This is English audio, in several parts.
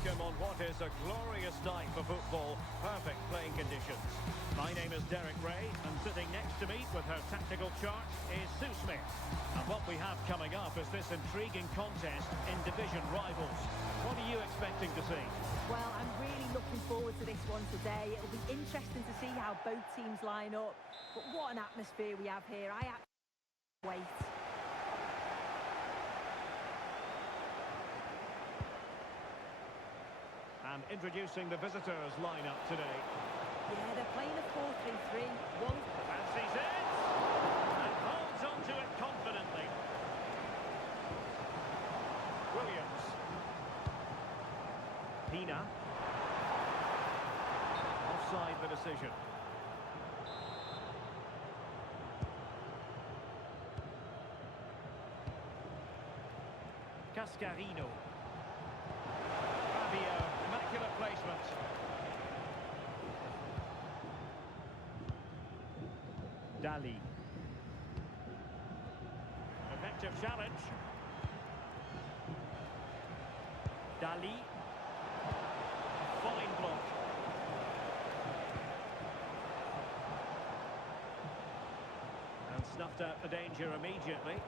welcome on what is a glorious night for football. Perfect playing conditions. My name is Derek Ray, and sitting next to me with her tactical chart is Sue Smith. And what we have coming up is this intriguing contest in division rivals. What are you expecting to see? Well, I'm really looking forward to this one today. It'll be interesting to see how both teams line up. But what an atmosphere we have here. I actually wait. And introducing the visitors lineup today. Yeah, they're playing a 4-3-3. One Fancies it! And holds on to it confidently. Williams. Pina. Offside the decision. Cascarino. Fabio, immaculate placement. Dali. Effective challenge. Dali. Fine block. And snuffed out the danger immediately.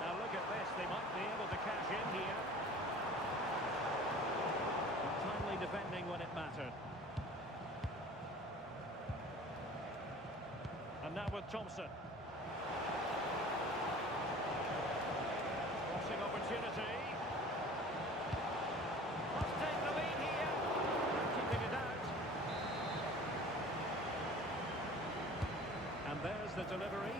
Now look at this, they might be able to cash in here. Timely defending when it mattered. And now with Thompson. Crossing opportunity. Must take the lead here. Keeping it out. And there's the delivery.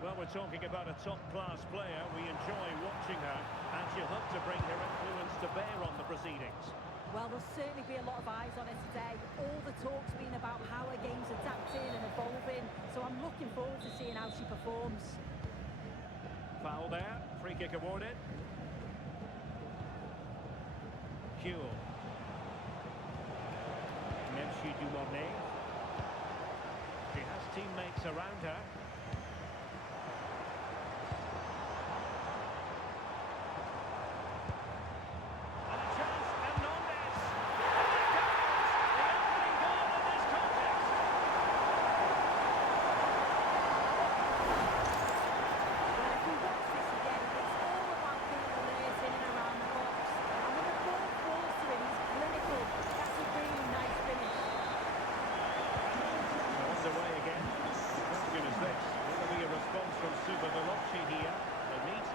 Well, we're talking about a top-class player. We enjoy watching her, and she'll hope to bring her influence to bear on the proceedings. Well, there'll certainly be a lot of eyes on it today. All the talk's been about how her game's adapting and evolving, so I'm looking forward to seeing how she performs. Foul there, free kick awarded. Huel. Memchi Dumornay. She has teammates around her.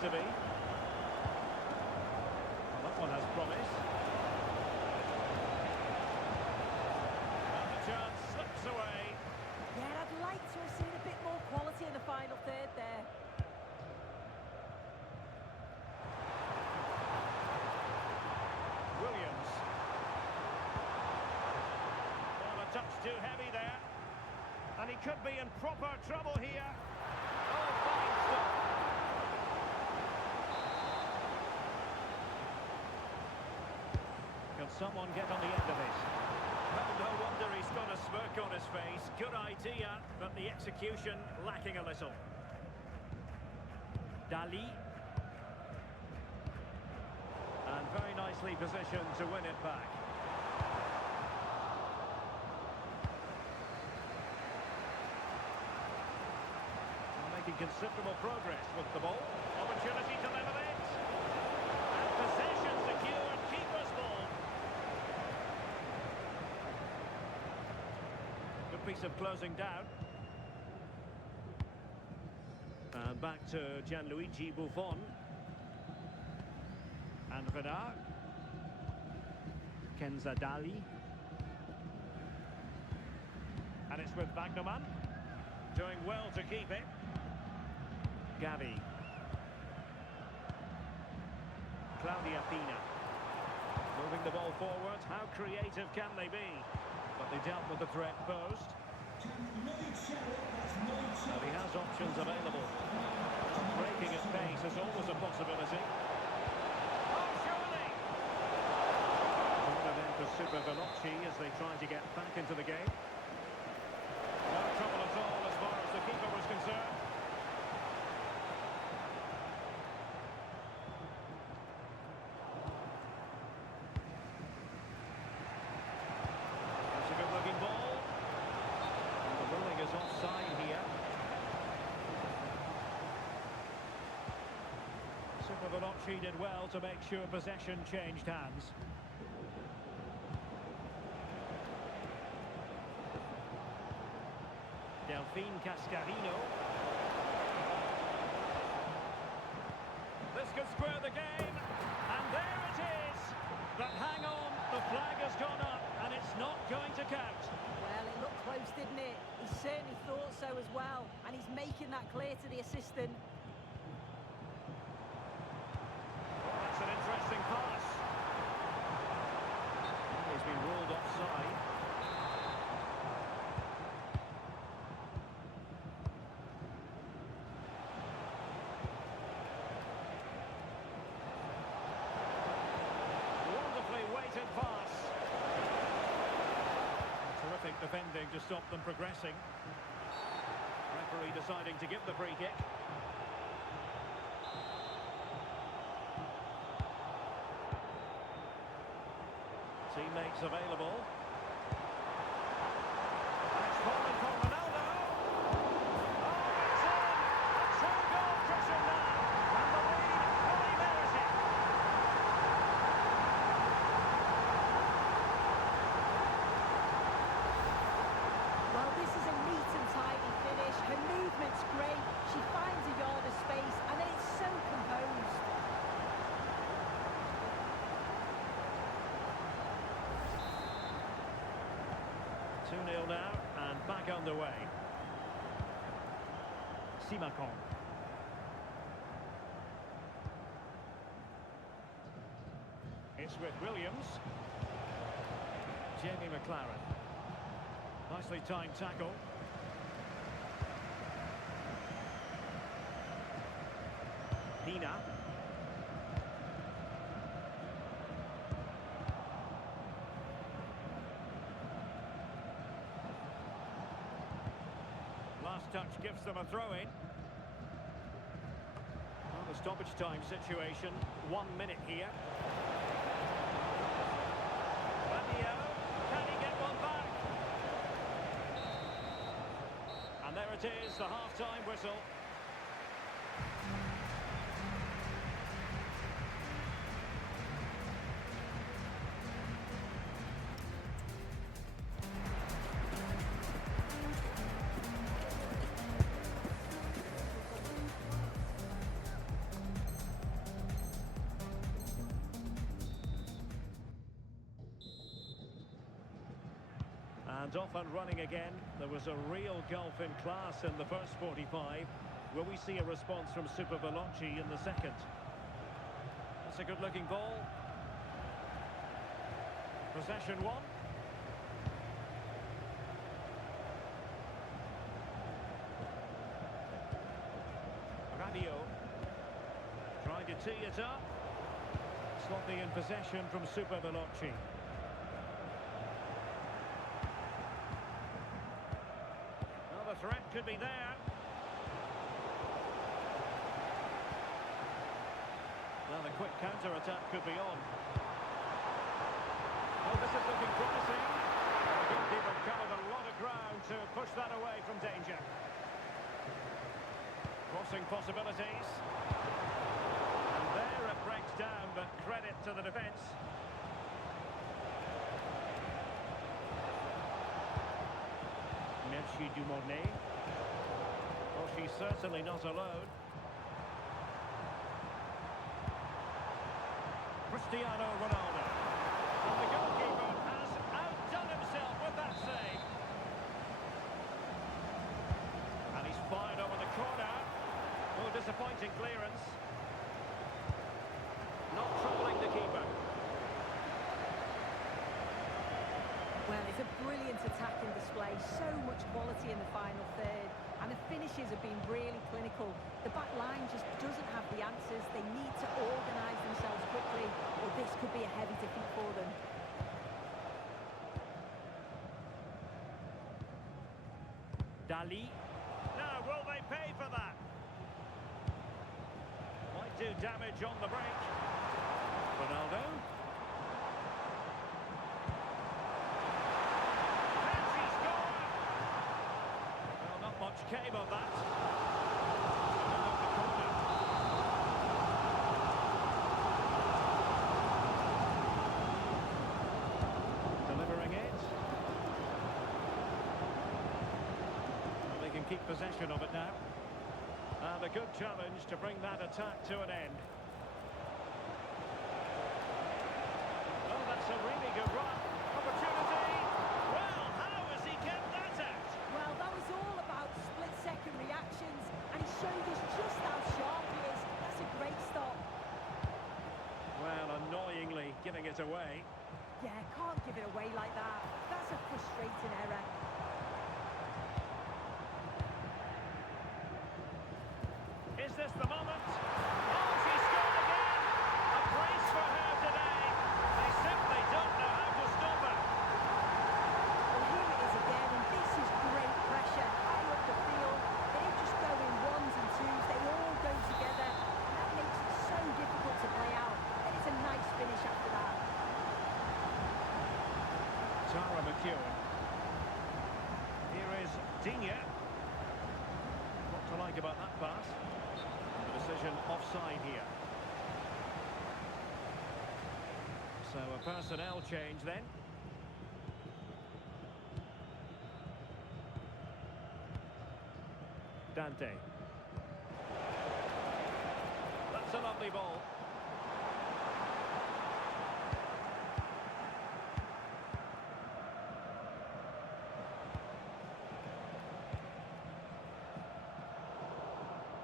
To be. Well, that one has promise. And the chance slips away. Yeah, I'd like to have seen a bit more quality in the final third there. Williams. Well, a touch too heavy there. And he could be in proper trouble here. Oh, fine stuff. Can someone get on the end of it? Well, no wonder he's got a smirk on his face. Good idea, but the execution lacking a little. Dali. And very nicely positioned to win it back. Making considerable progress with the ball. Opportunity to level it. And possession secured. Keeper's ball. Good piece of closing down. And back to Gianluigi Buffon. And Renard. Kenza Dali. And it's with Wagnerman. Doing well to keep it. Gavi. Claudia Pina. Moving the ball forward. How creative can they be? But they dealt with the threat posed. And he has options available. Breaking at pace is always a possibility. Oh, surely! Super Veloci as they try to get back into the game. No trouble at all as far as the keeper was concerned. That's a good-looking ball. And the ruling is offside here. Super Veloci did well to make sure possession changed hands. Delphine Cascarino. This could square the game, and there it is. But hang on, the flag has gone up, and it's not going to count. Well, it looked close, didn't it? He certainly thought so as well, and he's making that clear to the assistant. That's an interesting pass. He's been ruled offside. Weighted pass. Terrific defending to stop them progressing. Referee deciding to give the free kick. Teammates available. And it's fallen for Ronaldo. Oh, it's in! A two-goal cushion now. And the lead fully merited. Well, this is a neat and tidy finish. Her movement's great. She finds a yard of space, and then it's so composed. Two-nil now, and back underway. Simakon. It's with Williams. Jamie McLaren. Nicely timed tackle. Pina. Last touch gives them a throw-in. Well, the stoppage time situation, 1 minute here. Fabio, can he get one back? And there it is, the half-time whistle. And off and running again. There was a real gulf in class in the first 45. Will we see a response from Super Veloci in the second? That's a good-looking ball. Possession one. Radio trying to tee it up. Sloppy in possession from Super Veloci. Well, the threat could be there. Well, the quick counter-attack could be on. Oh, this is looking promising. The goalkeeper covered a lot of ground to push that away from danger. Crossing possibilities. And there it breaks down, but credit to the defence. Merci Dumornay. Well, she's certainly not alone. Cristiano Ronaldo. And the goalkeeper has outdone himself with that save. And he's fired over the corner. Oh, disappointing clearance. Not troubling the keeper. Well, it's a brilliant attacking display. So much quality in the final third. And the finishes have been really clinical. The back line just doesn't have the answers. They need to organise themselves quickly, or this could be a heavy defeat for them. Dali. Now, will they pay for that? Might do damage on the break. Ronaldo. Fancy score! Well, not much came of that. Now the corner. Delivering it. Well, they can keep possession of it now. And a good challenge to bring that attack to an end. Oh, that's a really good run. Opportunity. Well, how has he kept that out? Well, that was all about split-second reactions, and he showed us just how sharp he is. That's a great stop. Well, annoyingly giving it away. Yeah, can't give it away like that. That's a frustrating error. Is this the moment? Oh, she scored again! A brace for her today. They simply don't know how to stop her. Well, here it is again, and this is great pressure. High up the field, they don't just go in ones and twos, they all go together. And that makes it so difficult to play out. And it's a nice finish after that. Tara McEwen. Here is Digne. What to like about that pass? The decision offside here. So a personnel change then. Dante. That's a lovely ball.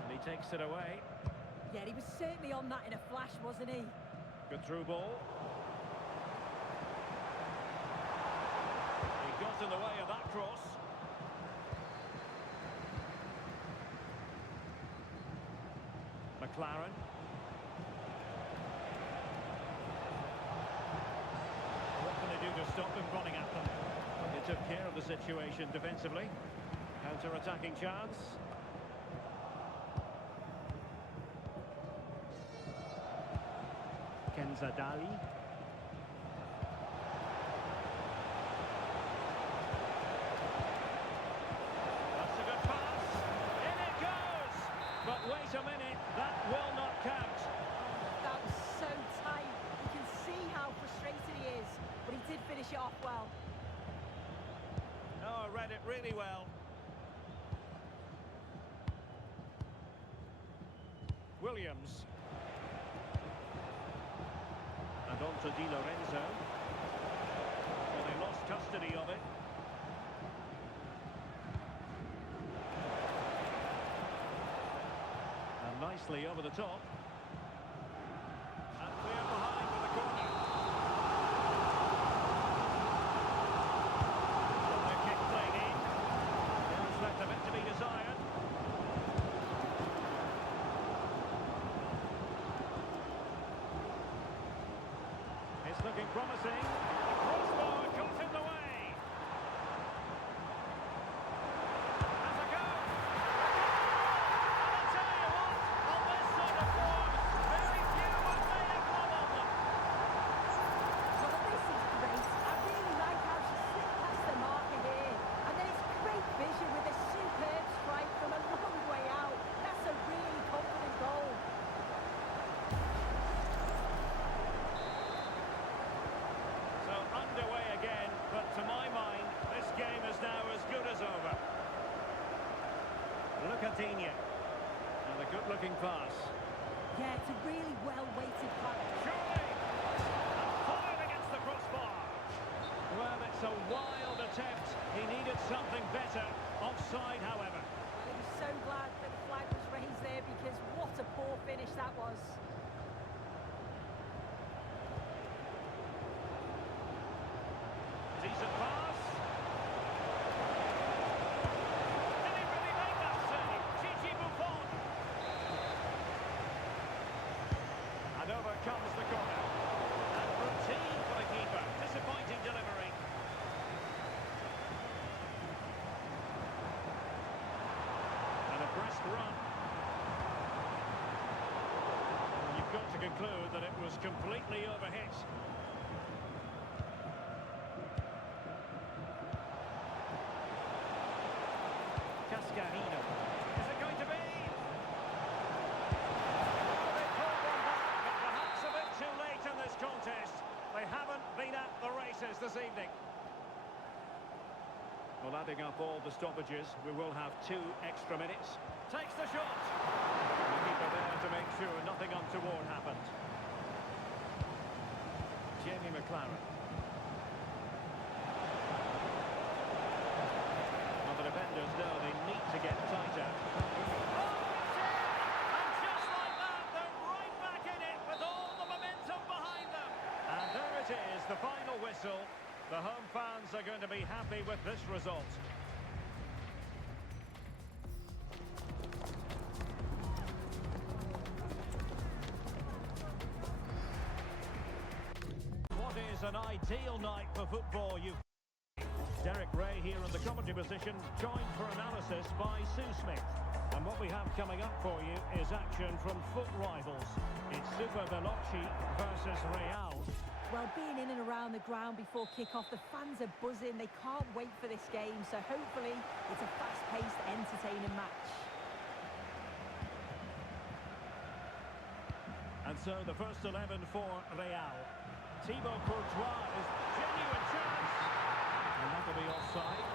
And he takes it away. Yeah, he was certainly on that in a flash, wasn't he? Good through ball. He got in the way of that cross. McLaren. What can they do to stop him running at them? They took care of the situation defensively. Counter-attacking chance. Dali. That's a good pass. In it goes! But wait a minute, that will not count. That was so tight. You can see how frustrated he is, but he did finish it off well. Oh, I read it really well. Williams. And on to Di Lorenzo. Well, they lost custody of it. And nicely over the top. And clear behind with the corner. The kick played in. There's left a bit to be desired. It's looking promising. The crossbar got in the way. Has a go. And I'll tell you what, on this sort of form, very few would lay a glove on them. Well, this is great. I really like how she slipped past the marker here. And then it's great vision with a superb strike from a long way out. That's a really confident goal. So underway again, but to my mind, this game is now as good as over. Look at Digne. And a good-looking pass. Yeah, it's a really well-weighted pass. Surely! And fired against the crossbar. Well, it's a wild attempt. He needed something better. Offside, however. Well, he was so glad that the flag was raised there because what a poor finish that was. Decent pass. Did he really make that save? Gigi Buffon. And over comes the corner. And routine for the keeper. Disappointing delivery. conclude that it was completely overhit. Cascarino. Is it going to be? Oh, they pulled one back, but perhaps a bit too late in this contest. They haven't been at the races this evening. Well, adding up all the stoppages, we will have 2 extra minutes. Takes the shot. The keeper there to make sure nothing untoward happened. Jamie McLaren. Well, the defenders know they need to get tighter. Oh, it's in! And just like that, they're right back in it with all the momentum behind them. And there it is, the final whistle. The home fans are going to be happy with this result. What is an ideal night for football? Derek Ray here in the commentary position, joined for analysis by Sue Smith. And what we have coming up for you is action from foot rivals. It's Super Veloci versus Real. Well, being in and around the ground before kick-off, the fans are buzzing. They can't wait for this game, so hopefully it's a fast-paced, entertaining match. And so the first 11 for Real. Thibaut Courtois is genuine chance. And that'll be offside.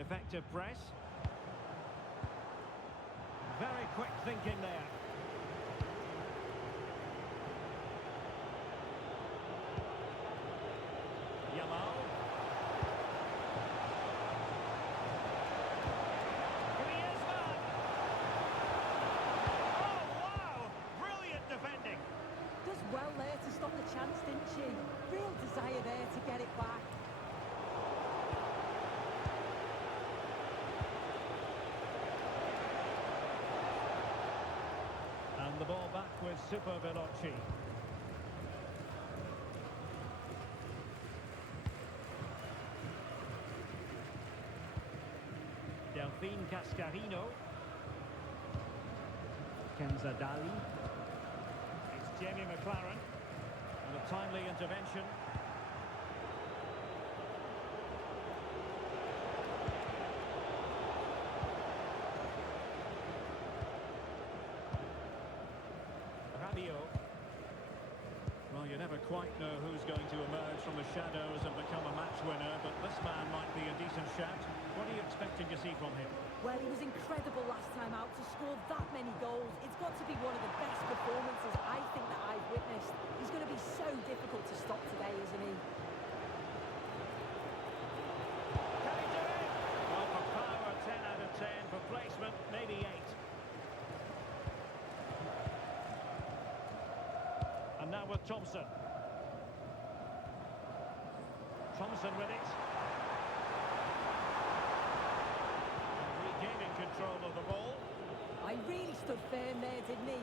Effective press. Very quick thinking there. Yamal. Griezmann. Oh, wow! Brilliant defending. Does well there to stop the chance, didn't she? Real desire there to get it back. And the ball back with Super Veloci. Delphine Cascarino. Kenzadali. It's Jamie McLaren. And a timely intervention. Well, you never quite know who's going to emerge from the shadows and become a match winner, but this man might be a decent shout. What are you expecting to see from him? Well, he was incredible last time out to score that many goals. It's got to be one of the best performances I think that I've witnessed. He's going to be so difficult to stop today, isn't he? Can he do it? Well, for power, 10 out of 10. For placement, maybe 8. And now with Thompson. Thompson with it. Regaining control of the ball. I really stood firm there, didn't he?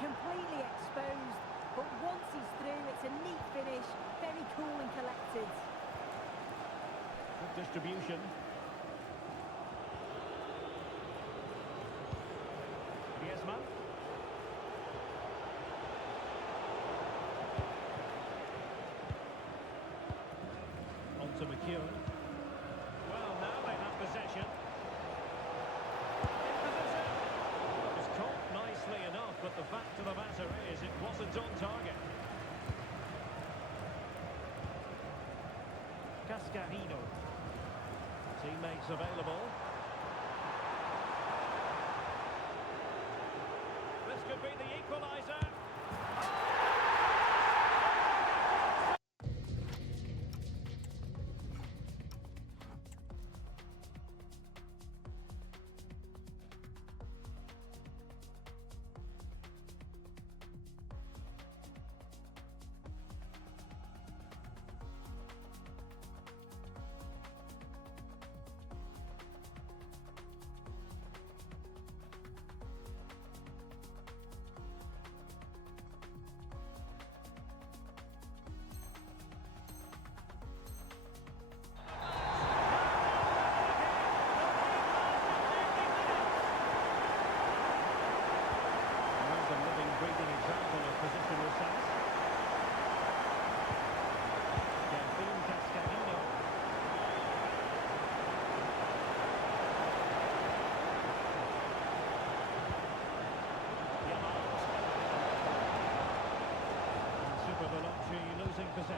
Completely exposed, but once he's through, it's a neat finish, very cool and collected. Good distribution. Griezmann. On to McEwen. Well, now they have possession. Nicely enough, but the fact of the matter is it wasn't on target. Cascarino. Teammates available. This could be the equaliser.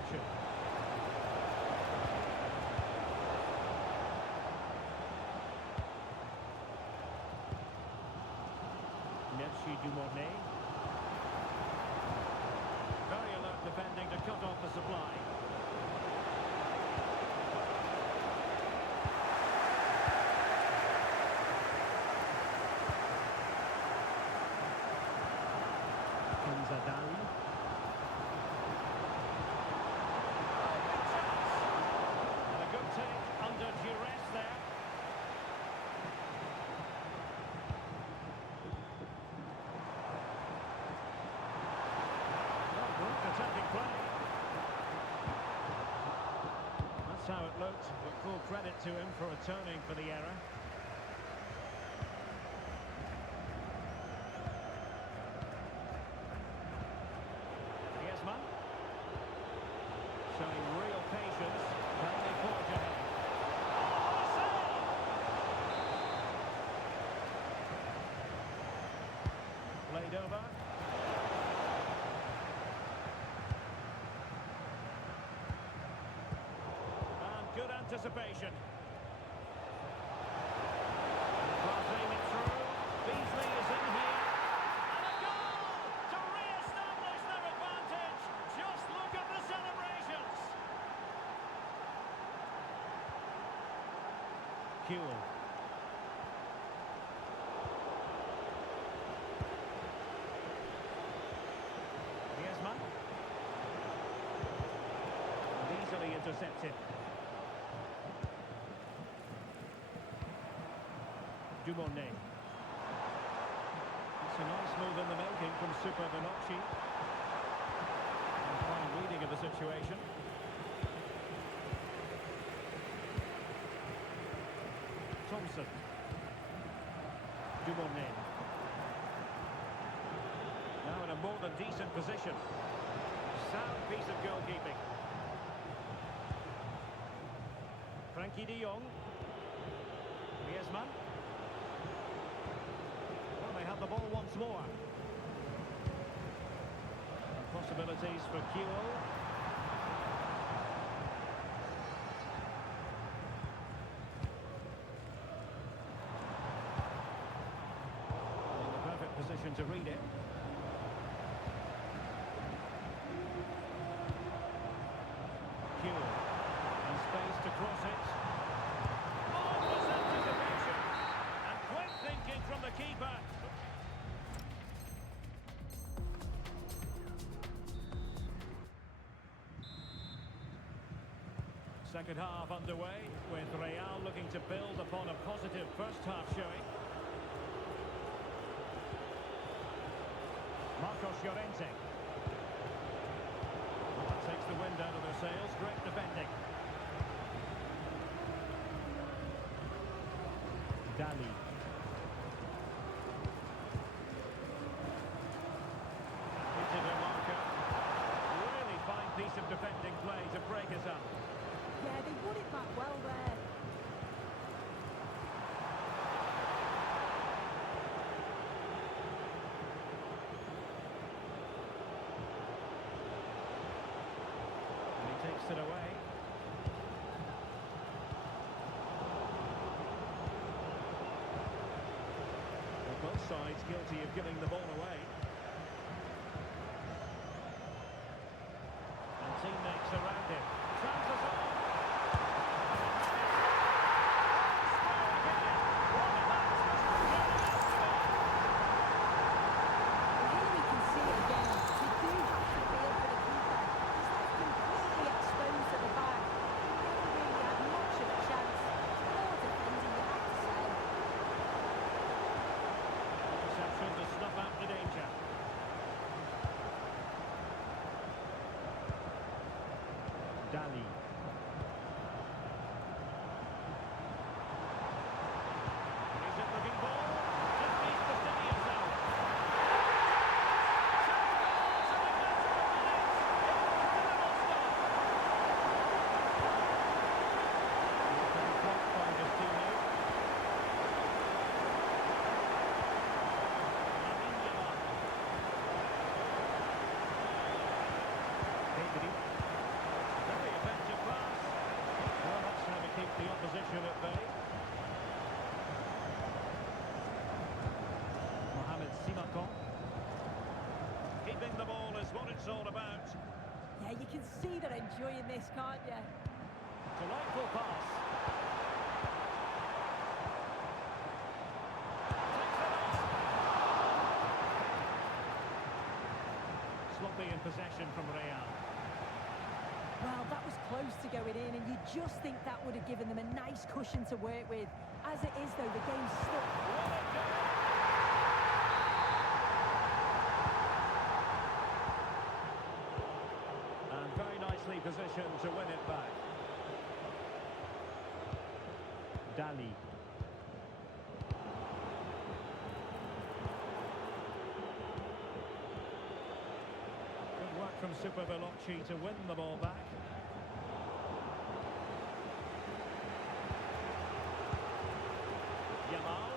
possession. Very alert defending to cut off the supply. Dali. And a good take under duress there. Attacking play. That's how it looked, but full credit to him for atoning for the error. Showing real patience. Can they forge ahead? Played over. Good anticipation. Crossing it through. Beasley is in here. And a goal to re-establish their advantage. Just look at the celebrations. Kewell. Griezmann. And easily intercepted. Dumone. It's a nice move in the making from Super Vinocci. And fine reading of the situation. Thompson. Dumone. Now in a more than decent position. Sound piece of goalkeeping. Frankie de Jong. Griezmann. They have the ball once more. And possibilities for Kewell. In the perfect position to read it. Kewell. And space to cross it. Marvellous anticipation. And quick thinking from the keeper. Second half underway, with Real looking to build upon a positive first half showing. Marcos Llorente. Well, that takes the wind out of their sails. Great defending. Dali. Into the marker. Really fine piece of defending play to break us up. Yeah, they won it back well there. And he takes it away. Well, both sides guilty of giving the ball away. And teammates around him. Transfers on. To snuff out the danger. are enjoying this, can't you? Delightful pass. Takes it on. Sloppy in possession from Real. Well, that was close to going in, and you just think that would have given them a nice cushion to work with. As it is, though, the game's still... And very nicely positioned to win it back. Dali. Good work from Super Veloci to win the ball back. Yamal.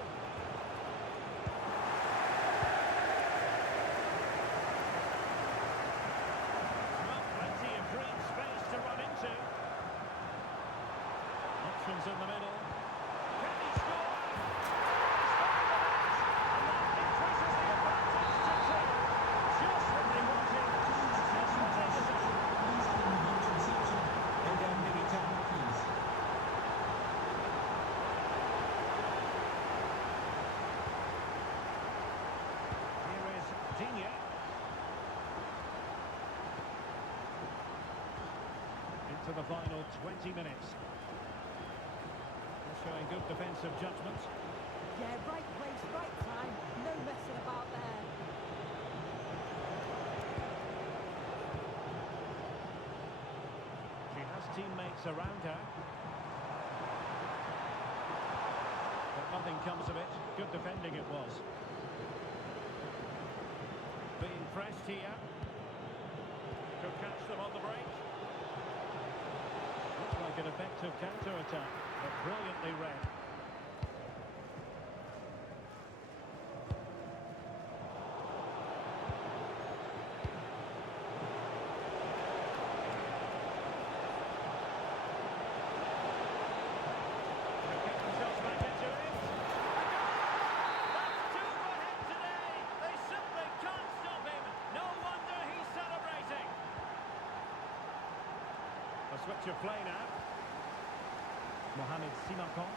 Well, plenty of green space to run into. Options in the middle. Can he score? And that increases the advantage to two. Just what they wanted. Just what they deserved. Here is Digne. Into the final 20 minutes. They're showing good defensive judgment. Yeah, right place, right time. No messing about there. She has teammates around her. But nothing comes of it. Good defending it was. Being pressed here. Could catch them on the break. Looks like an effective counter-attack, but brilliantly read. They get themselves back into it. That's two for him today. They simply can't stop him. No wonder he's celebrating. A switch of play now. Mohamed Simakon.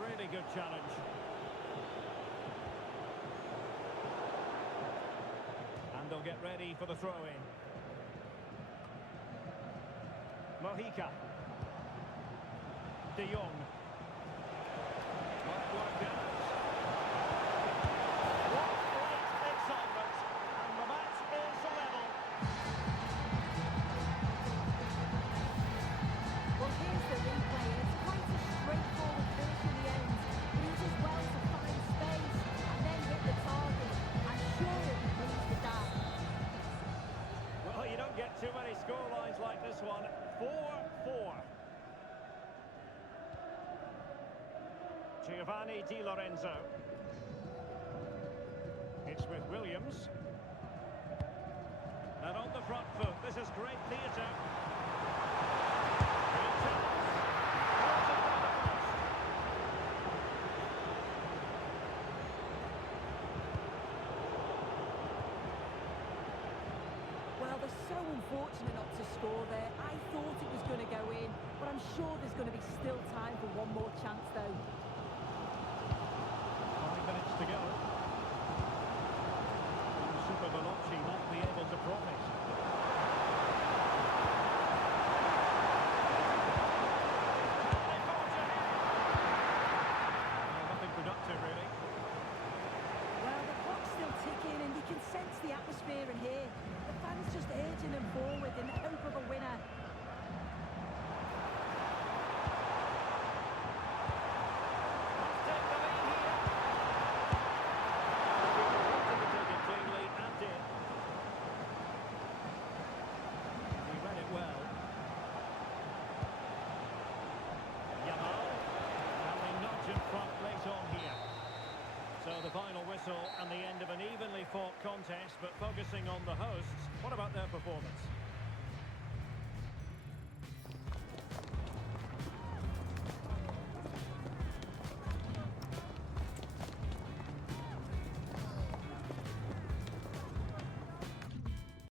Really good challenge. And they'll get ready for the throw-in. Mojica. De Jong. Might work out. What great excitement. And the match is level. Well, here's the replay. It's quite a straightforward finish in the end. But he does well to find space and then hit the target. I'm sure he'll be pleased with that. Well, you don't get too many scorelines like this one. 4-4. Giovanni Di Lorenzo. It's with Williams. And on the front foot, this is great theatre. Good challenge. Brought it by the post. Well, they're so unfortunate not to score there. I thought it was going to go in, but I'm sure there's going to be still time for one more chance, though. 5 minutes to go. And Super Veloci might be able to profit. Totally fortunate. Well, nothing productive, really. Well, the clock's still ticking, and you can sense the atmosphere in here. The fans just urging them forward in the hope of a winner. Must take the lead here. Wanted to take it cleanly and did. He read it well. Yamal. Can they nudge in front late on here? So the final whistle and the end of an evenly fought contest, but focusing on the hosts, what about their performance?